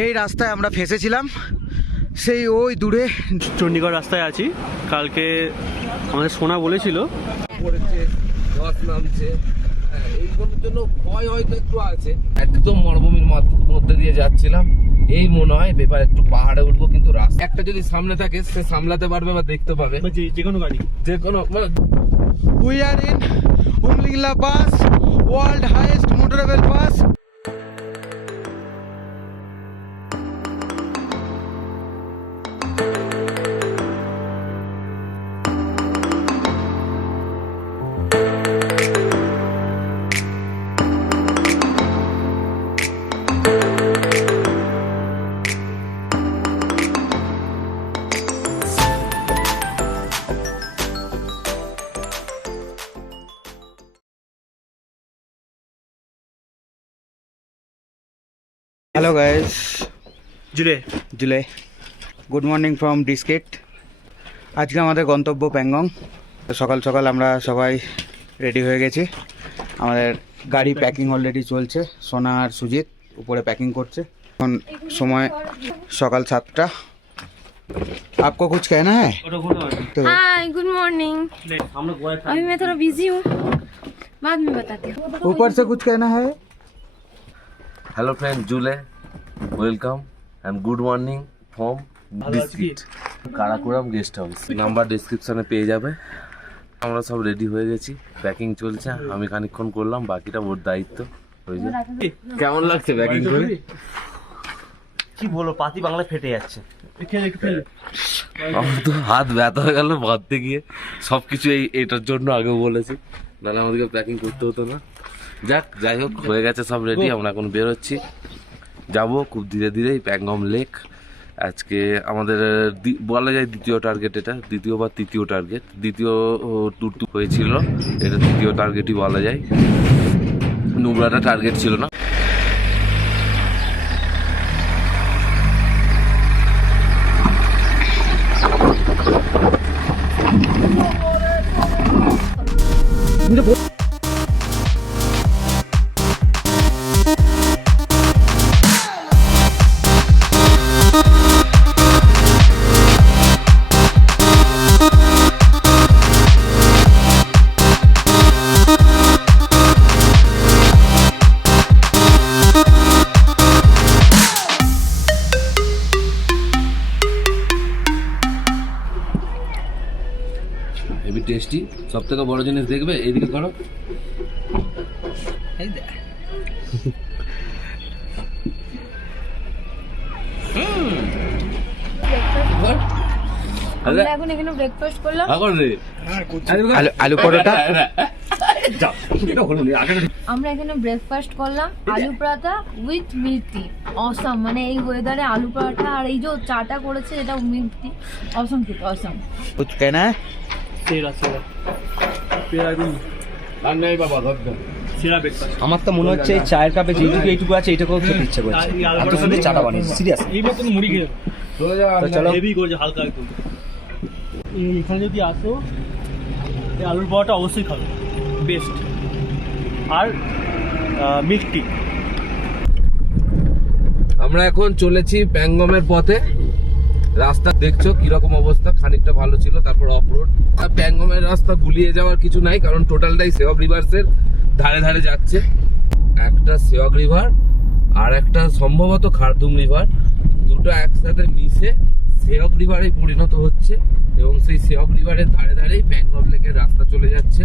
এই রাস্তায় আমরা ফেসেছিলাম, সেই ওই দূরে চণ্ডীগড় রাস্তায় আছি। কালকে আমাদের সোনা বলেছিল পড়েছে, ধস নামছে, এইগুলোর জন্য ভয় হয়তো একটু আছে। একদম মরুভূমির মধ্যে দিয়ে যাচ্ছিলাম, এই মনে হয় এবার একটু পাহাড়ে উঠবো, কিন্তু রাস্তা একটা যদি সামনে থাকে সে সামলাতে পারবে বা দেখতে পাবে যে কোনো গাড়ি, যে কোনো মানে। We are in Umlingla pass, world highest motorable pass. Hello guys, Julley good morning from Diskit. আজকে আমাদের গন্তব্য প্যাংগং। সকাল সকাল আমরা সবাই রেডি হয়ে গেছি। আমাদের গাড়ি প্যাকিং অলরেডি চলছে। সোনা আর সুজিত উপরে প্যাকিং করছে। এখন সময় সকাল 7টা। आपको कुछ कहना है? Hi good morning. अभी मैं थोड़ा बिजी हूँ, बाद में बताती हूँ। ऊपर से कुछ कहना है? Hello friend, Julley welcome and good morning from district Karakoram guest house. Number ডেসক্রিপশনে পেয়ে যাবে। আমরা সব রেডি হয়ে গেছি, প্যাকিং চলছে। আমি খানিকক্ষণ করলাম, বাকিটা ওর দায়িত্ব। কেমন লাগছে প্যাকিং করে? কি বলো, পাতি বাংলা ফেটে যাচ্ছে। আমার তো হাত ব্যথা হয়ে গেল ভাবতে গিয়ে। সবকিছু এটার জন্য আগেও বলেছি, নাহলে আমাদেরকে প্যাকিং করতে হতো না। যাই হোক, হয়ে গেছে সব রেডি। আমরা এখন বেরোচ্ছি, যাবো খুব ধীরে ধীরে প্যাংগম লেক। আজকে আমাদের বলা যায় দ্বিতীয় টার্গেট, এটা দ্বিতীয় বা তৃতীয় টার্গেট। দ্বিতীয় ট্যুর হয়েছিল, এটা তৃতীয় টার্গেটই বলা যায়। নুবরাটা টার্গেট ছিল না। Heavy tasty. সব থেকে বড় জিনিস দেখবে, এইদিকে করো। আমরা এখন এখানে ব্রেকফাস্ট করলাম। আলু পরোটা। আমরা এখানে ব্রেকফাস্ট করলাম, আলু পরাঠা উইথ মিল্ক টি। অসম, মানে এই ওয়েদারে আলু পরাঠা আর এই যে চাটা করেছে এটা মিল্ক টি, অসম খেতে, অসম। कुछ कहना है? আমার তো মনে হচ্ছে এই চায়ের কাপে যেটুকু এইটুকু আছে এইটুকু খেতে ইচ্ছে করছে। এত সুন্দর চাটা বানিয়েছে, সিরিয়াস। চলো, হেভি করছে হালকা একদম। এখানে যদি আসো, এই আলুর পরোটা অবশ্যই খাবে, বেস্ট। আর মিষ্টি। আমরা এখন চলেছি প্যাংগমের পথে। রাস্তা দেখছো কিরকম অবস্থা, খানিকটা ভালো ছিল, তারপর অফ রোড। প্যাংগমের রাস্তা গুলিয়ে যাওয়ার কিছু নাই, কারণ টোটালটাই সেওয়াগ রিভার্সের ধারে ধারে যাচ্ছে। একটা সেওয়াগ রিভার আর একটা সম্ভবত খারদুম রিভার, দুটো একসাথে মিশে সেওয়াগ রিভারে পরিণত হচ্ছে, এবং সেই সেওয়াগ রিভারের ধারে ধারেই প্যাংগম লেকের রাস্তা চলে যাচ্ছে।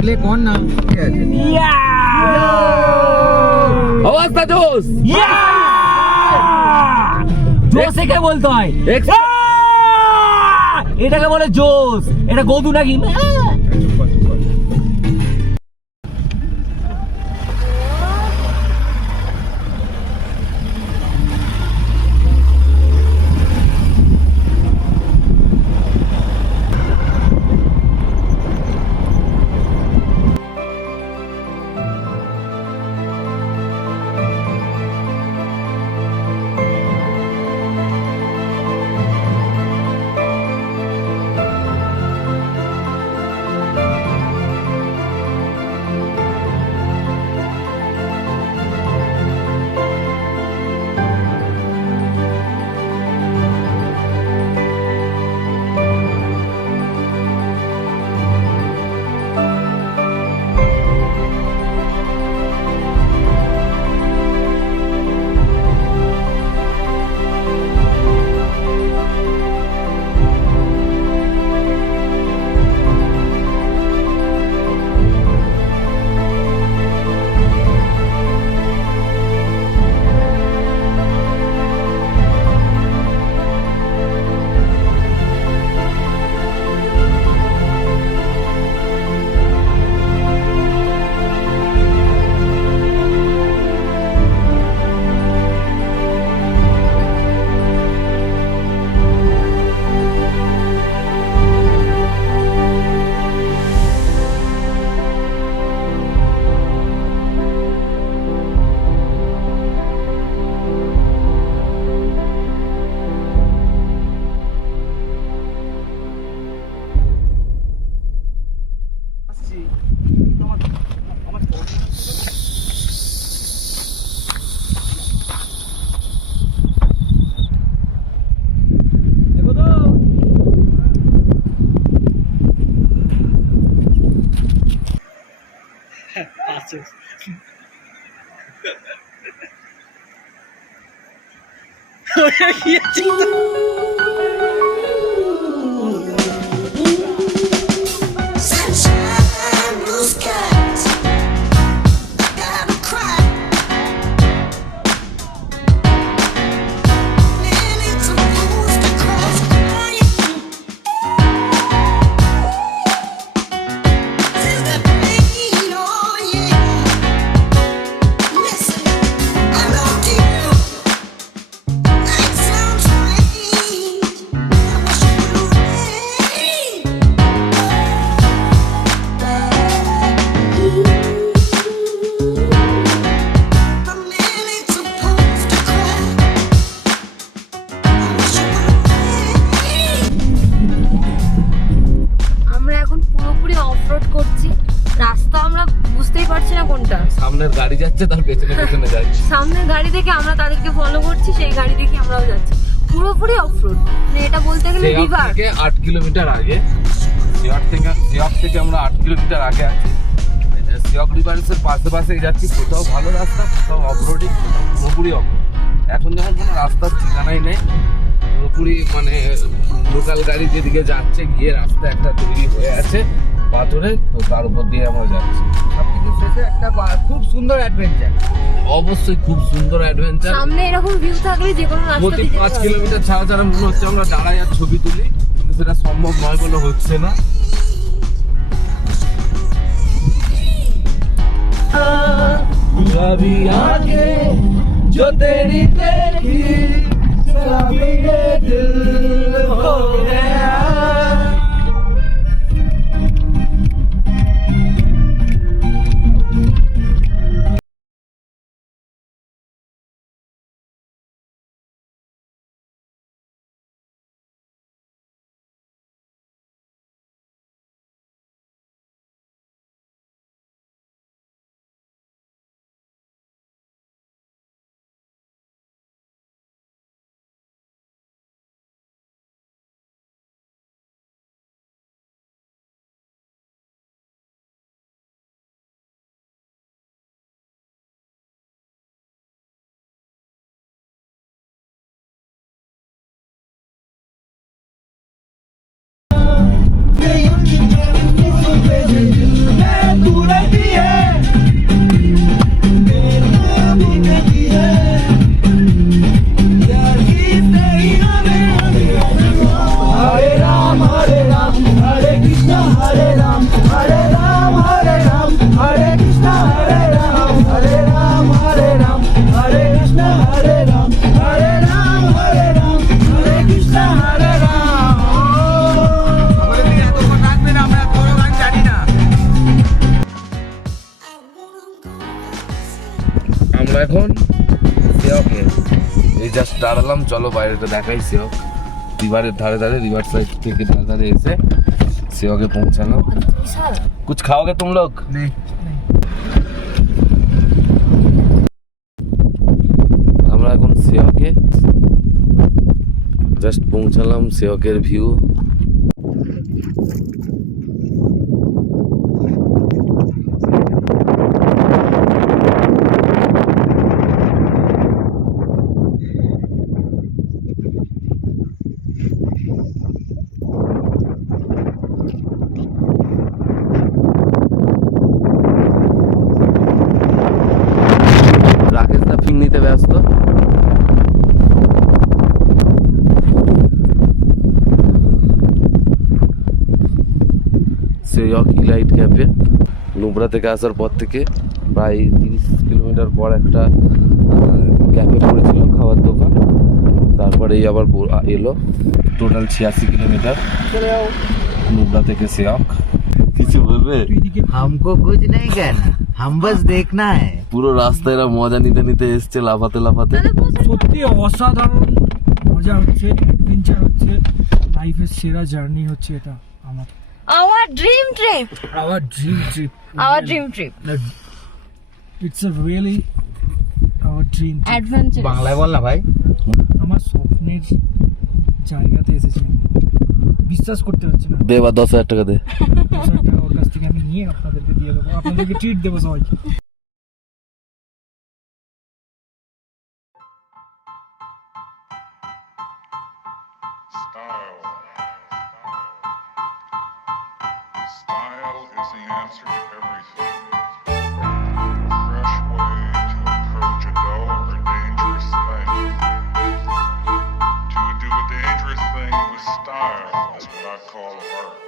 প্লে কর না। ঠিক আছে। অবস্থা জোস জোস একে বলতে হয়, এটাকে বলে জোস। এটা গদু নাকি? Sunshine, blue skies. Gotta cry. Nearly to lose the cross crying. Feel the pain, oh yeah. Listen, I love you. That sounds strange. I wish you would rain. I'm nearly supposed to cry. I wish you would rain. আমরা এখন পুরোপুরি off-road করছি। রাস্তা আমরা বুঝতেই পারছি না কোনটা। সামনের গাড়ি যাচ্ছে, তার পেছনে পেছনে যাচ্ছে। সামনের গাড়ি দেখে আমরা তাদেরকে ফলো করছি, সেই গাড়ি দেখে আমরাও যাচ্ছি। পুরোপুরি অফরোড, মানে এটা বলতে গেলে সিয়াক রিভার। থেকে 8 কিলোমিটার আগে, সিয়াক থেকে আমরা 8 কিলোমিটার আগে আছি। সিয়াক রিভার্সের পাশে পাশে যাচ্ছি, কোথাও ভালো রাস্তা, কোথাও অফরোডিং, কোথাও পুরোপুরি অফরোড। এখন যেমন কোনো রাস্তার ঠিকানাই নেই, পুরোপুরি মানে লোকাল গাড়ি যেদিকে যাচ্ছে, গিয়ে রাস্তা একটা তৈরি হয়ে আছে পাথরে, তো তার উপর দিয়ে আমরা যাচ্ছি। সবকিছু শেষে একটা খুব সুন্দর অ্যাডভেঞ্চার। অবশ্যই খুব সুন্দর অ্যাডভেঞ্চার। সামনে এরকম ভিউ থাকলে যে কোনো রাস্তা প্রতি দিয়ে 5 কিলোমিটার ছাড়া ছাড়া মনে হচ্ছে আমরা দাঁড়াই আর ছবি তুলি, কিন্তু সেটা সম্ভব নয় বলে হচ্ছে না। कभी आगे जो तेरी देखी सभी ये दिल हो गया। এখন সিওকে এই জাস্ট দাঁড়ালাম, চলো বাইরেটা দেখাই। সিওক রিভারের ধারে ধারে, রিভার সাইড থেকে ধারে ধারে এসে সিওকে পৌঁছালাম। বিশাল। कुछ खाओगे तुम लोग? नहीं। আমরা এখন সিওকে জাস্ট পৌঁছালাম। সিওকের ভিউ রাকেশ দা ফিং নিতে ব্যস্ত। সিওক ইলাইট ক্যাফে নুব্রা থেকে আসার পর থেকে প্রায় 30 কিলোমিটার পর একটা ক্যাফে পড়েছিল, খাওয়ার দোকান। তারপরে এই আবার এলো। টোটাল 86 কিলোমিটার নুব্রা থেকে সিওক। কিছু বলবে? हमको कुछ नहीं कहना, हम बस देखना है। পুরো রাস্তায় এরা মজা নিতে নিতে এসছে, লাফাতে লাফাতে। সত্যি অসাধারণ মজা হচ্ছে, অ্যাডভেঞ্চার হচ্ছে, লাইফের সেরা জার্নি হচ্ছে এটা আমার। Our dream trip. Hour dream trip, Our dream trip. It's a really hour dream. Adventure. বাংলায় বল না ভাই। আমার স্বপ্নের জায়গাতে এসেছি আমি। বিশ্বাস করতে পারছি না। দে বা 10,000 টাকা দে। 10,000 টাকা ওর কাছ থেকে আমি নিয়ে আপনাদেরকে দিয়ে দেবো, আপনাদেরকে ট্রিট দেবো সবাইকে। Style. Style is the answer to everything. A fresh way to approach a dull or dangerous thing. To do a dangerous thing with style is what I call art.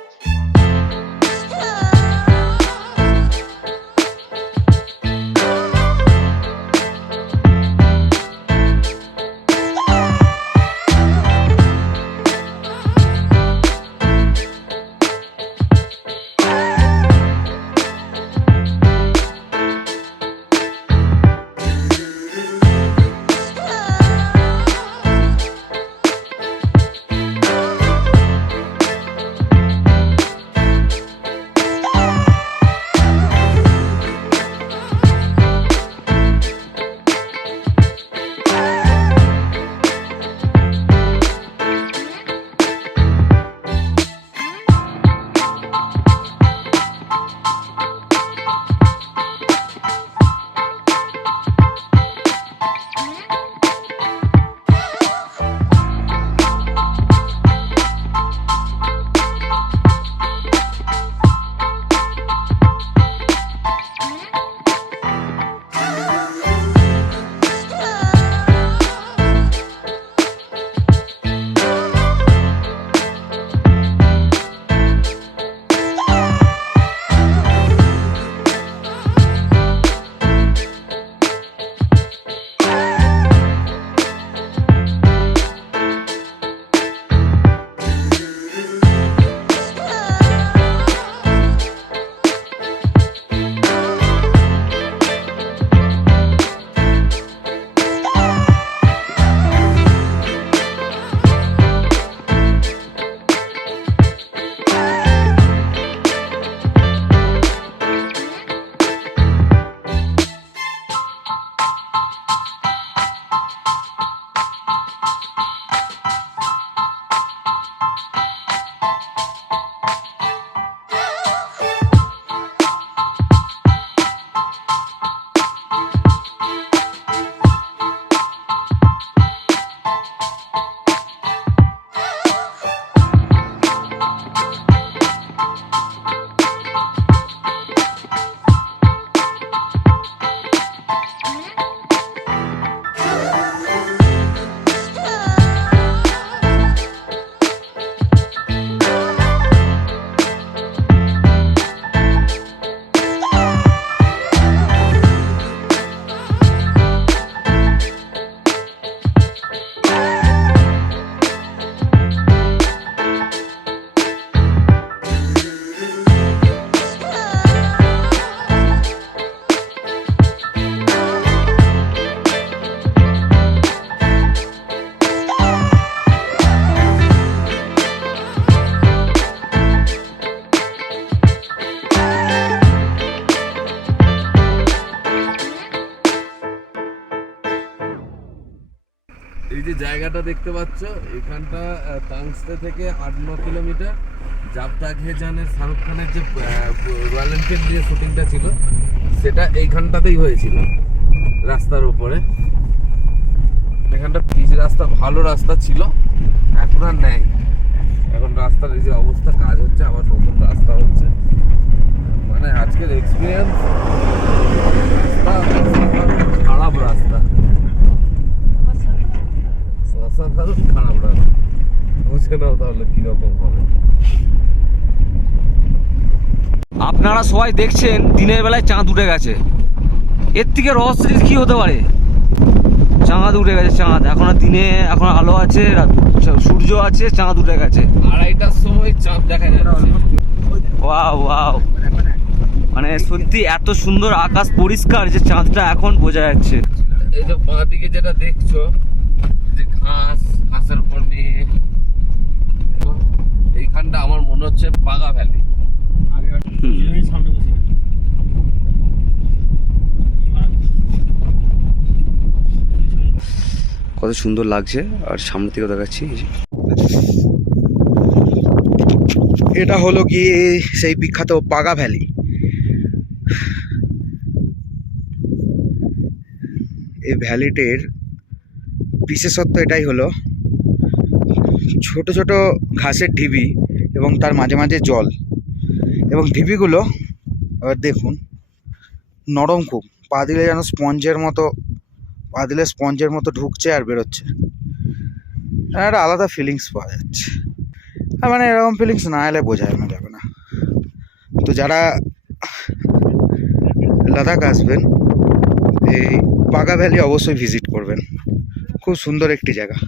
যে জায়গাটা দেখতে পাচ্ছ এখানটা তাংস্তে থেকে 8-9 কিলোমিটার। জাবতা ঘেজানের শাহরুখ খানের যে রয়্যাল এনফিল্ড দিয়ে শুটিংটা ছিল সেটা এইখানটাতেই হয়েছিল, রাস্তার উপরে। এখানটা পিচ রাস্তা, ভালো রাস্তা ছিল, এখন আর নেই। এখন রাস্তার এই যে অবস্থা, কাজ হচ্ছে, আবার নতুন রাস্তা হচ্ছে। মানে আজকের এক্সপিরিয়েন্স, খারাপ রাস্তা, অসাধারণ খারাপ রাস্তা। বুঝে নাও তাহলে কিরকম হবে। আপনারা সবাই দেখছেন দিনের বেলায় চাঁদ উঠে গেছে, এর থেকে রহস্য জিনিস কি হতে পারে? চাঁদ উঠে গেছে, চাঁদ এখন আর দিনে, এখন আলো আছে, সূর্য আছে, চাঁদ উঠে গেছে। 2:30টার সময় চাঁদ দেখা যাচ্ছে। ওয়াও ওয়াও, মানে সত্যি এত সুন্দর আকাশ, পরিষ্কার যে চাঁদটা এখন বোঝা যাচ্ছে। এই যে বাঁ দিকে যেটা দেখছো, যে ঘাসের উপর নিয়ে, এইখানটা আমার মনে হচ্ছে বাগা ভ্যালি। সামনে বসে কত সুন্দর লাগছে, আর সামনে থেকে দেখাচ্ছি। এটা হলো গিয়ে সেই বিখ্যাত বাগা ভ্যালি। এই ভ্যালিটির বিশেষত্ব এটাই হলো, ছোট ছোট ঘাসের ঢিবি এবং তার মাঝে মাঝে জল, এবং ঢিবিগুলো এবার দেখুন নরম খুব, পা দিলে যেন স্পঞ্জের মতো, পা দিলে স্পঞ্জের মতো ঢুকছে আর বেরোচ্ছে। একটা আলাদা ফিলিংস পাওয়া যাচ্ছে। আর মানে এরকম ফিলিংস না এলে বোঝানো যাবে না। তো যারা লাদাখ আসবেন, এই বাগা ভ্যালি অবশ্যই ভিজিট করবেন, খুব সুন্দর একটি জায়গা।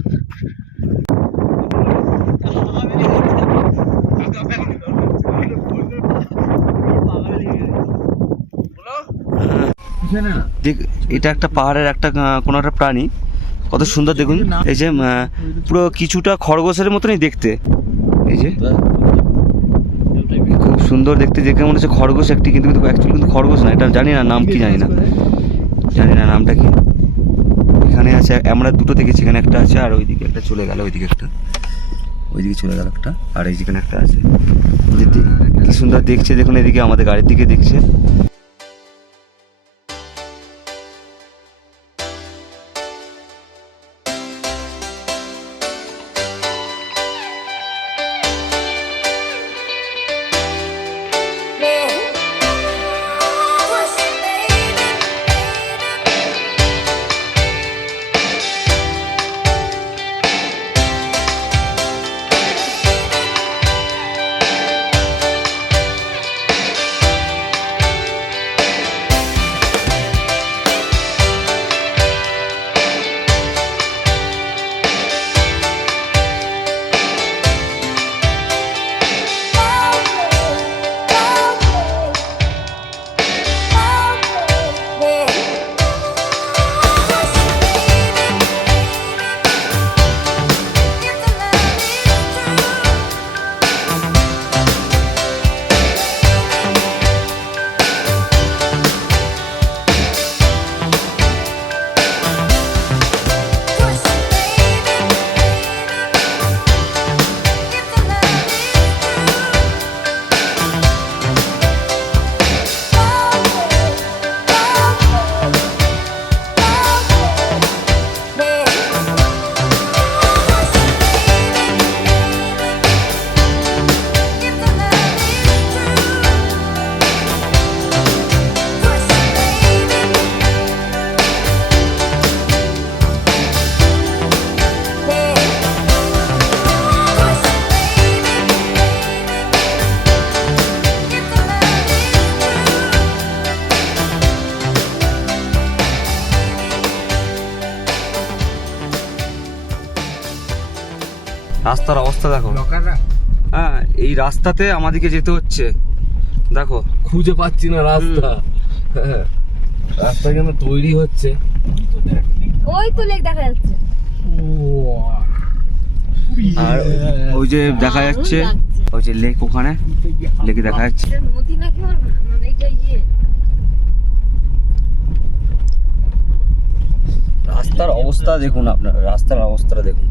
দেখ, এটা একটা পাহাড়ের একটা কোনো একটা প্রাণী, কত সুন্দর দেখুন। এই যে পুরো কিছুটা খরগোশের মতনই দেখতে, এই যে খুব সুন্দর দেখতে, দেখে মনে হচ্ছে খরগোশ একটি, কিন্তু অ্যাকচুয়ালি কিন্তু খরগোশ না, এটা জানি না নাম কি, জানি না নামটা কি। এখানে আছে, আমরা দুটো দেখেছি, এখানে একটা আছে আর ওইদিকে একটা চলে গেল, ওইদিকে চলে গেল একটা, আর এই যেখানে একটা আছে। কি সুন্দর দেখছে দেখুন, এদিকে আমাদের গাড়ির দিকে দেখছে। রাস্তার অবস্থা দেখো, হ্যাঁ এই রাস্তাতে আমাদেরকে যেতে হচ্ছে, দেখো খুঁজে পাচ্ছি না রাস্তা। রাস্তা কেন তৈরি হচ্ছে, ওই তো লেক দেখা যাচ্ছে, আর ওই যে দেখা যাচ্ছে ওই যে লেক, ওখানে লেকে দেখা যাচ্ছে। এটা নদী নাকি, মানে এটা রাস্তার অবস্থা অবস্থা দেখুন, আপনার রাস্তার অবস্থাটা দেখুন।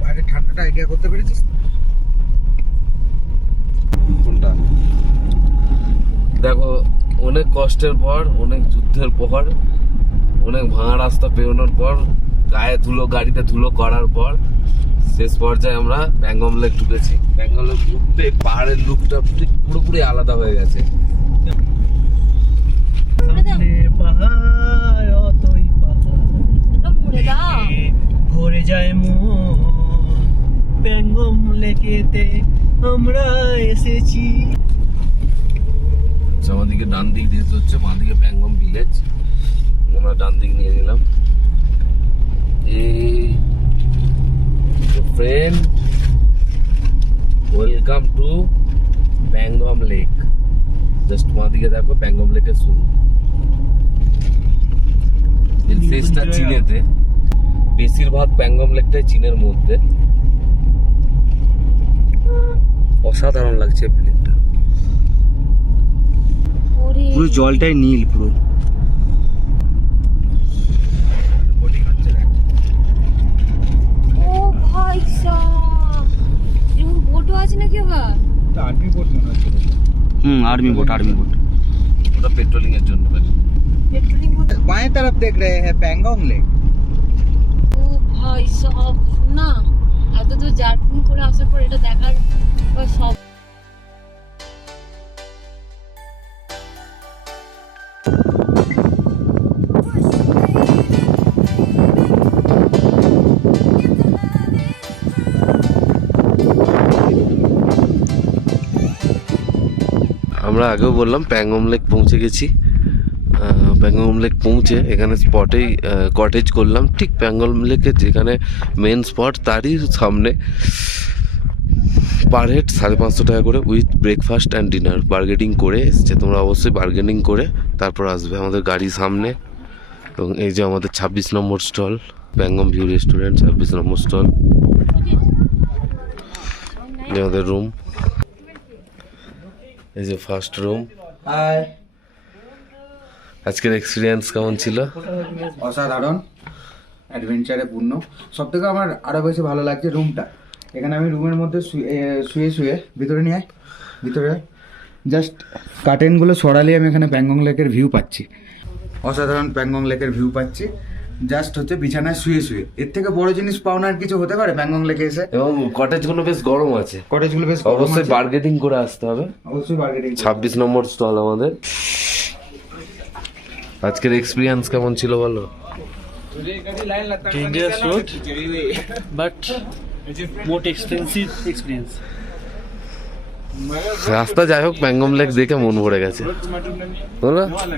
বাইরে ঠান্ডাটা আইডিয়া করতে পেরেছিস? কোনটা? দেখো, অনেক কষ্টের পর, অনেক যুদ্ধের পর, অনেক ভাঙা রাস্তা পেরোনোর পর, গায়ে ধুলো, গাড়িতে ধুলো করার পর শেষ পর্যায়ে আমরা প্যাঙ্গম লেক ঢুকেছি। প্যাঙ্গম লেক ঢুকতে পাহাড়ের লুকটা পুরোপুরি আলাদা হয়ে গেছে। সামনে পাহাড়, অতই পাহাড়, ওটা মুড়ে দাও। ভরে যায় মন, প্যাঙ্গম লেকেতে আমরা এসেছি। আমাদিকে ডান দিক যেতে হচ্ছে, বাঁ দিকে প্যাঙ্গম ভিলেজ। আমরা ডান দিক নিয়ে নিলাম। এই friend, welcome to Pangong lake. Just বাঁ দিকে দেখো, প্যাঙ্গম লেকের শুরু। এর শেষটা চীনেতে। বেশিরভাগ প্যাঙ্গম লেকটাই চীনের মধ্যে। অসাধারণ লাগছে প্লেনটা, ওরে পুরো জলটাই নীল পুরো। ও ভাই সাব, এরকম বোটও আছে নাকি আবার? আর্মি বোট মনে হচ্ছে। Army boat, army boat. ওটা পেট্রোলিং এর জন্য। Patrolling boat. बाएं तरफ देख रहे हैं पैंगोंग लेक। ও ভাই সব না, এত দূর জার্কিং করে আসার পর এটা দেখার পর সব আমরা আগেও বললাম প্যাঙ্গম লেক পৌঁছে গেছি। প্যাঙ্গম লেক পৌঁছে এখানে স্পটেই কটেজ করলাম, ঠিক প্যাঙ্গম লেকের যেখানে মেন স্পট তারই সামনে। পার হেড 550 টাকা করে with breakfast and dinner. Bargaining করে এসছে, তোমরা অবশ্যই বার্গেনিং করে তারপর আসবে। আমাদের গাড়ি সামনে, এবং এই যে আমাদের 26 নম্বর স্টল, প্যাঙ্গম ভিউ রেস্টুরেন্ট 26 নম্বর স্টল। এই আমাদের রুম, এই যে ফার্স্ট রুম। हाय, আজকের এক্সপিরিয়েন্স কেমন ছিল? অসাধারণ, অ্যাডভেঞ্চারে পূর্ণ। সব থেকে আমার আরো বেশি ভালো লাগছে রুমটা। এখানে আমি রুমের মধ্যে শুয়ে শুয়ে ভিতরে নিয়ে ভিতরে জাস্ট কার্টেনগুলো সরালে আমি এখানে প্যাঙ্গং লেকের ভিউ পাচ্ছি। অসাধারণ প্যাঙ্গং লেকের ভিউ পাচ্ছি জাস্ট হচ্ছে বিছানায় শুয়ে শুয়ে। এর থেকে বড় জিনিস পাওনা আর কিছু হতে পারে প্যাঙ্গং লেকে এসে? এবং কটেজগুলো বেশ গরম আছে, কটেজগুলো বেশ গরম অবশ্যই আছে। বার্গেনিং করে আসতে হবে। অবশ্যই বার্গেটিং। 26 নম্বর স্টল আমাদের। আজকের এক্সপিরিয়েন্স কেমন ছিল বলো? Dangerous road, but more expensive experience. রাস্তা যাই হোক, প্যাঙ্গম লেক দেখে মন ভরে গেছে। বলো, আমার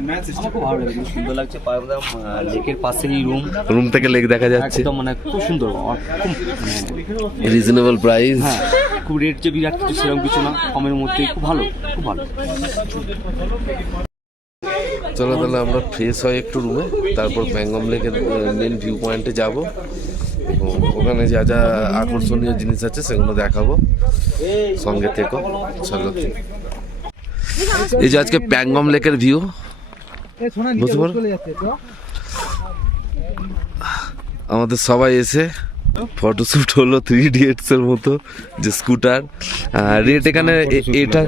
খুব ভালো লাগছে, সুন্দর লাগছে। একদম লেকের পাশেই রুম, রুম থেকে লেক দেখা যাচ্ছে। একদম মানে খুব সুন্দর, খুব রিজনেবল প্রাইস। হ্যাঁ, খুব রেট যে বিরাট কিছু সেরকম কিছু না, কমের মধ্যে খুব ভালো, খুব ভালো। চলো তাহলে আমরা ফ্রেশ হই একটু রুমে, তারপর প্যাঙ্গম লেকের মেন ভিউ পয়েন্টে যাব। এবং ওখানে যা যা আকর্ষণীয় জিনিস আছে সেগুলো দেখাবো, সঙ্গে থেকো। চলো, এই যে আজকে প্যাঙ্গম লেকের ভিউ, বুঝতে পারো আমাদের সবাই এসে ফটোশ্যুট হলো 3 ইডিয়টস এর মতো। যে স্কুটার রেট এখানে এটা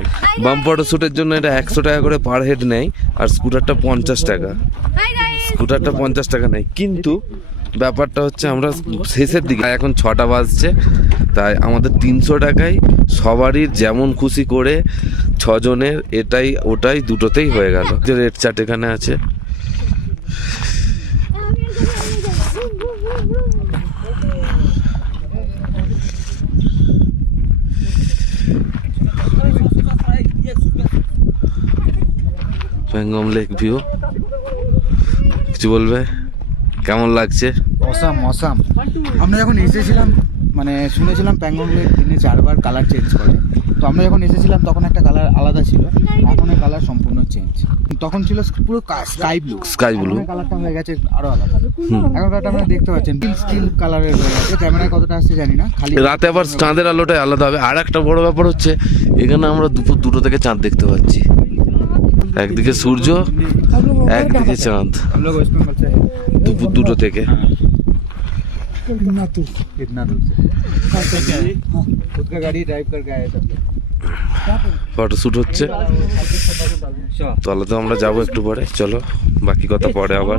বাম ফটোশ্যুটের জন্য এটা 100 টাকা করে পার হেড নেয়, আর স্কুটারটা 50 টাকা। হাই গাইস, স্কুটারটা 50 টাকা নেয়, কিন্তু ব্যাপারটা হচ্ছে আমরা শেষের দিকে, এখন 6টা বাজছে, তাই আমাদের 300 টাকায় সবারই যেমন খুশি করে 6 জনের এটাই ওটাই দুটোতেই হয়ে গেল। যে রেট চার্ট এখানে আছে। প্যাঙ্গম লেক ভিউ, কিছু বলবে? কেমন লাগছে? Awesome awesome. আমরা যখন এসেছিলাম মানে শুনেছিলাম প্যাঙ্গং লেক দিনে 4 বার কালার চেঞ্জ করে, তো আমরা যখন এসেছিলাম তখন একটা কালার আলাদা ছিল, এখন এই কালার সম্পূর্ণ চেঞ্জ। তখন ছিল পুরো স্কাই ব্লু, স্কাই ব্লু, কালারটা হয়ে গেছে আরো আলাদা। এখন একটা আপনারা দেখতে পাচ্ছেন স্টিল কালারের হয়ে গেছে। ক্যামেরায় কতটা আসছে জানি না, খালি রাতে আবার চাঁদের আলোটাই আলাদা হবে। আর একটা বড় ব্যাপার হচ্ছে এখানে আমরা দুপুর 2টো থেকে চাঁদ দেখতে পাচ্ছি। একদিকে সূর্য, একদিকে চাঁদ। हम लोग वेस्ट बंगाल से हैं। দুপুর 2টো থেকে। कितना दूर से खुद का गाड़ी ड्राइव करके आए सब लोग। ফটোশুট হচ্ছে। তাহলে তো আমরা যাবো একটু পরে, চলো বাকি কথা পরে আবার।